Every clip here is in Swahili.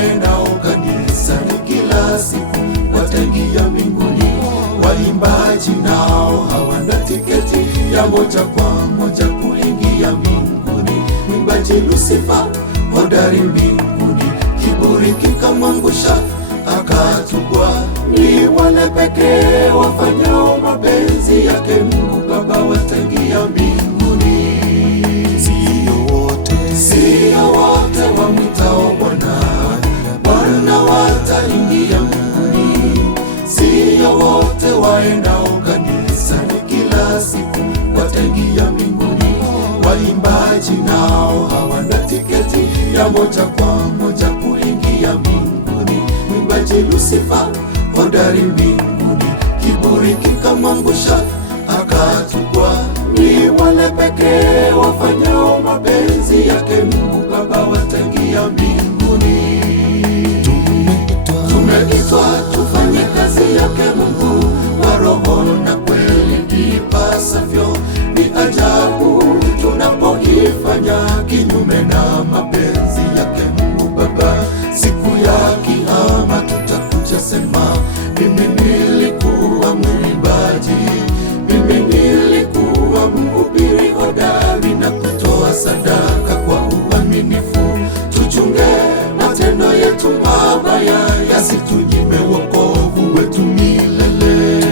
waendao kanisani kila siku wataingia mbinguni. Waimbaji nao hawana tiketi ya moja kwa moja kuingia mbinguni. Mwimbaji Lusifa hodari mbinguni, kiburi kikamwangusha akatupwa. Ni wale pekee wafanyao mapenzi yake Mungu Baba wataingia mbinguni. Sio wote wamwitao Bwana, Bwana wataingia mbinguni. Sio wote waendao kanisani kila siku wataingia mbinguni. Waimbaji nao hawana tiketi ya moja kwa moja kuingia mbinguni. Mwimbaji Lusifa hodari mbinguni, kiburi kikamwangusha akatupwa. Ni wale pekee wafanyao mapenzi yake Mungu Baba wataingia mbinguni. Tumeitwa tufanye kazi yake Mungu kwa roho na kweli ipasavyo. Ni ajabu tunapoifanya kinyume na mapenzi yake Mungu Baba. Siku ya Kiyama tutakuja sema, mimi nilikuwa mwimbaji, mimi nilikuwa mhubiri hodari na kutoa sadaka kwa uaminifu. Tuchunge matendo yetu mabaya yasitunyime wokovu wetu milele.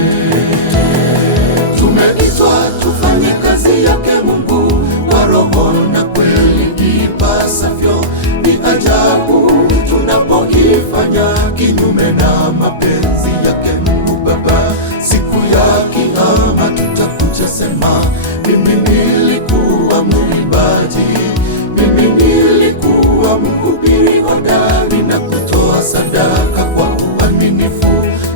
Tumeitwa tufanye kazi yake Mungu kwa roho na kweli ipasavyo. Ni ajabu tunapoifanya kinyume na mapenzi yake Mungu Baba. Siku ya Kiyama tutakuja sema, mimi nilikuwa mwimbaji, mimi nilikuwa mhubiri hodari na kutoa sadaka kwa uaminifu.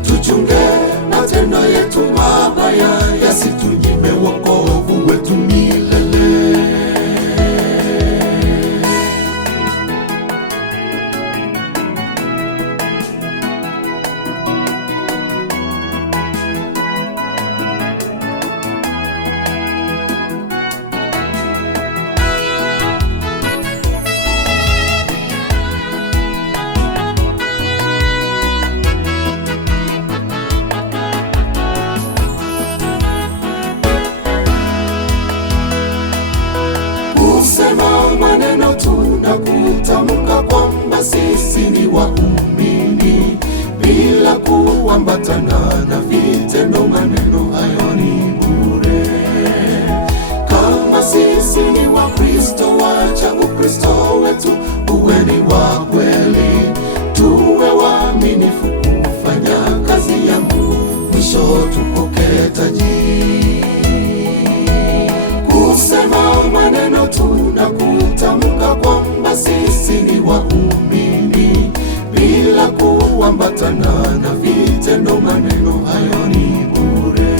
Tuchunge matendo yetu mabaya yasitunyime wokovu wetu milele. Kusema maneno tu na kutamka kwamba sisi ni waumini bila kuambatana na vitendo, maneno hayo ni bure. Kama sisi ni Wakristo, wacha Ukristo wetu uwe ni wa kweli. Tuwe waaminifu kufanya kazi ya Mungu, mwisho tupokee taji. Kusema maneno tu na kutamka kwamba sisi ni waumini bila kuambatana na vitendo, maneno hayo ni bure.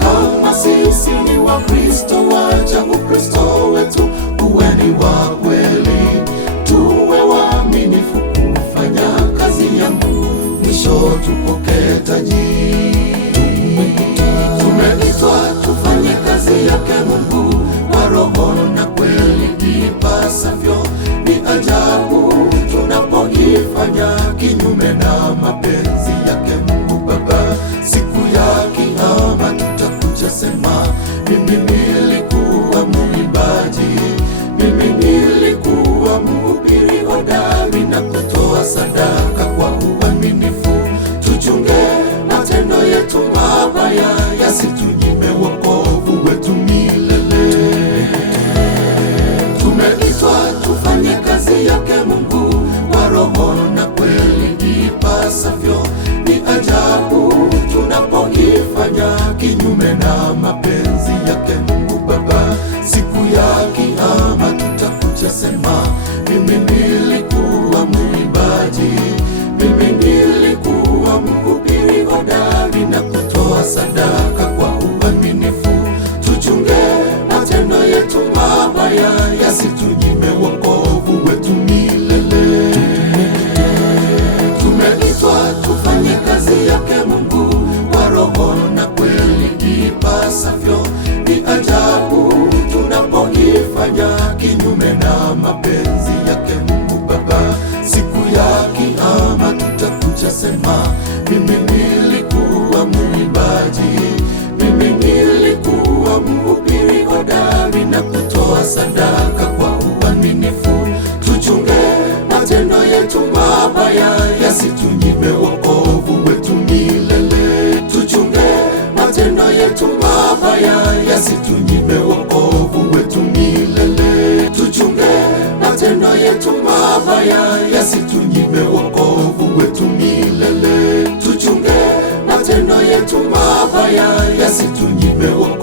Kama sisi ni Wakristo, wacha Ukristo wetu uwe ni wa kweli. Tuwe waaminifu kufanya kazi ya Mungu, mwisho tupokee taji. Tumeitwa tufanye kazi yake Mungu kwa roho na kweli ipasavyo. Ni ajabu tunapoifanya kinyume na mapenzi yake Mungu Baba. Siku ya Kiyama tutakuja sema, mimi nilikuwa mwimbaji, mimi nilikuwa mhubiri hodari na kutoa sadaka kwa uaminifu. Tuchunge matendo yetu mabaya yasitunyime wokovu wetu milele. Tumeitwa tufanye kazi yake Mungu kwa roho na kweli ipasavyo. Ni ajabu tunapoifanya kinyume na mapenzi yake Mungu Baba. Siku ya Kiyama tutakuja sema, mimi nilikuwa mwimbaji, mimi nilikuwa mhubiri hodari na kutoa sadaka kwa uaminifu. Tuchunge matendo yetu mabaya yasitunyime wokovu wetu milele. Tumeitwa tufanye kazi yake Mungu kwa roho na kweli ipasavyo. Ni ajabu tunapoifanya kinyume na mapenzi yake Mungu Baba. Siku yasitunyime wokovu wetu milele. Tuchunge matendo yetu mabaya, yasitunyime wokovu wetu milele. Tuchunge matendo yetu mabaya, yasitunyime wokovu